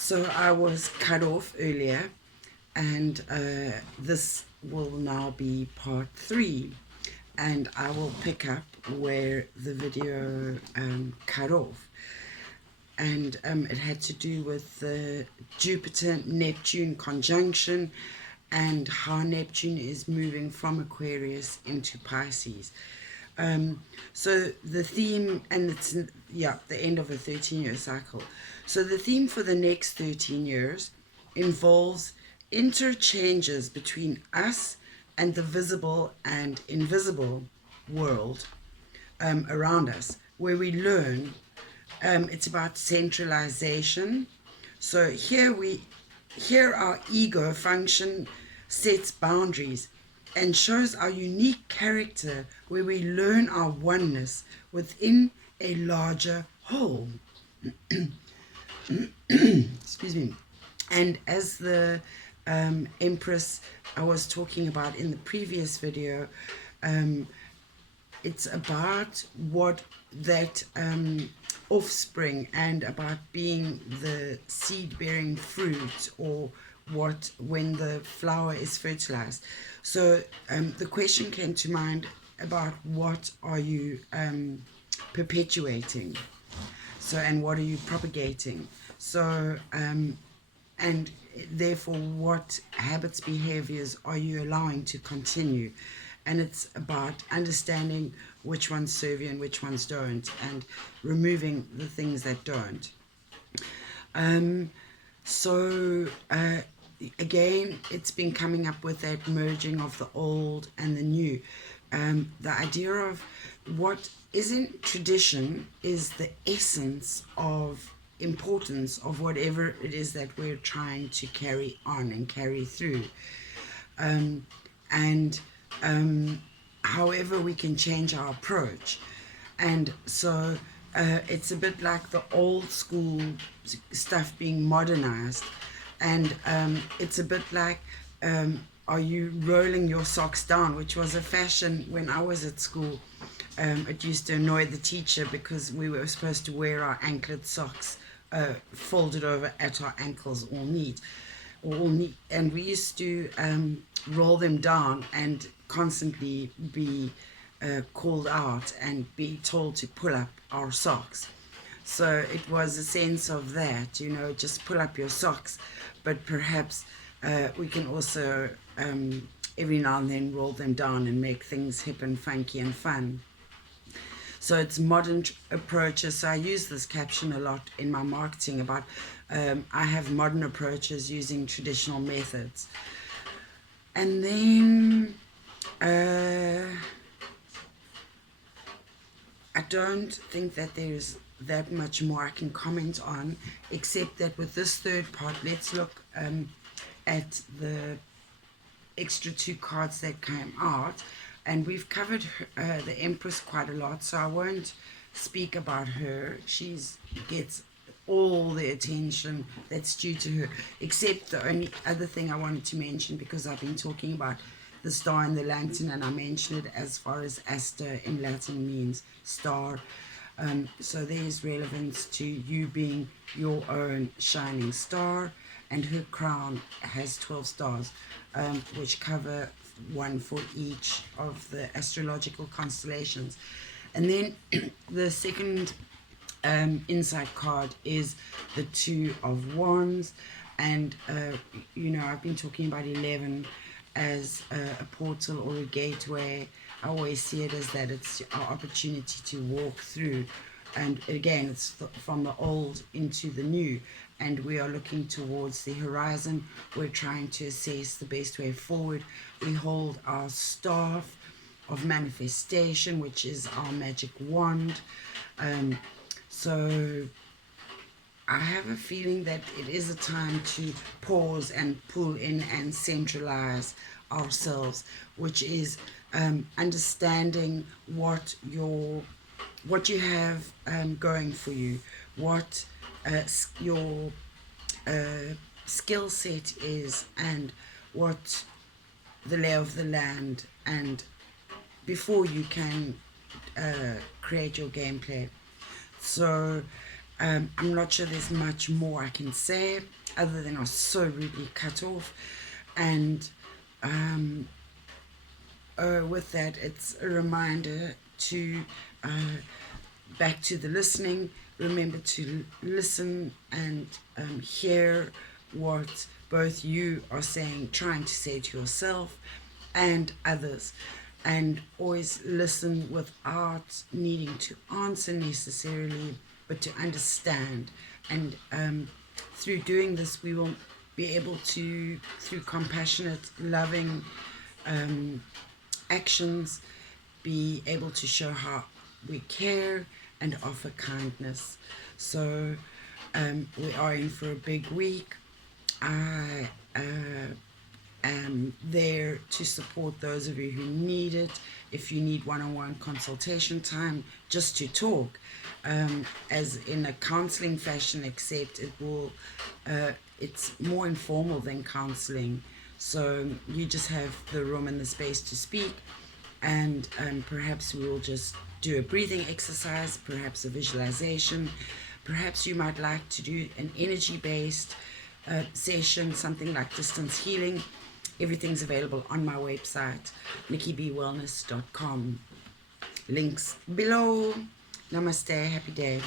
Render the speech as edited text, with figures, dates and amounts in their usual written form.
So I was cut off earlier, and this will now be part 3, and I will pick up where the video cut off. And it had to do with the Jupiter-Neptune conjunction and how Neptune is moving from Aquarius into Pisces. So the theme, and it's the end of a 13-year cycle. So the theme for the next 13 years involves interchanges between us and the visible and invisible world around us, where we learn. It's about centralization. So here our ego function sets boundaries and shows our unique character, where we learn our oneness within a larger whole. Excuse me. And as the Empress I was talking about in the previous video, it's about what that offspring, and about being the seed-bearing fruit, or what when the flower is fertilized. So the question came to mind about what are you perpetuating, so, and what are you propagating. So and therefore what habits, behaviors are you allowing to continue. And it's about understanding which ones serve you and which ones don't, and removing the things that don't. Again, it's been coming up with that merging of the old and the new. The idea of what isn't tradition is the essence of importance of whatever it is that we're trying to carry on and carry through. However we can change our approach. And so it's a bit like the old school stuff being modernized, and it's a bit like are you rolling your socks down, which was a fashion when I was at school. It used to annoy the teacher because we were supposed to wear our anklet socks folded over at our ankles, all neat, and we used to roll them down and constantly be called out and be told to pull up our socks. So it was a sense of that, just pull up your socks, but perhaps we can also every now and then roll them down and make things hip and funky and fun. So it's modern approaches. So I use this caption a lot in my marketing about I have modern approaches using traditional methods. And then I don't think that there's that much more I can comment on, except that with this third part, let's look at the extra 2 cards that came out. And we've covered the Empress quite a lot, so I won't speak about her. She gets all the attention that's due to her, except the only other thing I wanted to mention, because I've been talking about the star and the lantern, and I mentioned it as far as Aster in Latin means star. So there's relevance to you being your own shining star, and her crown has 12 stars, which cover 1 for each of the astrological constellations. And then the second insight card is the 2 of Wands, and I've been talking about 11 as a portal or a gateway. I always see it as that it's our opportunity to walk through, and again it's from the old into the new, and we are looking towards the horizon. We're trying to assess the best way forward. We hold our staff of manifestation, which is our magic wand. So I have a feeling that it is a time to pause and pull in and centralize ourselves, which is understanding what you have going for you, what your skill set is, and what the lay of the land, and before you can create your gameplay. So I'm not sure there's much more I can say other than I was so rudely cut off. And with that, it's a reminder to back to the listening. Remember to listen and hear what both you are saying, trying to say to yourself and others, and always listen without needing to answer necessarily, but to understand. And through doing this, we will be able to, through compassionate, loving actions, be able to show how we care and offer kindness. So we are in for a big week. I am there to support those of you who need it. If you need one-on-one consultation time just to talk, as in a counseling fashion, except it will it's more informal than counseling. So you just have the room and the space to speak, and perhaps we will just do a breathing exercise, perhaps a visualization. Perhaps you might like to do an energy-based session, something like distance healing. Everything's available on my website, nikkibwellness.com. Links below. Namaste, happy day.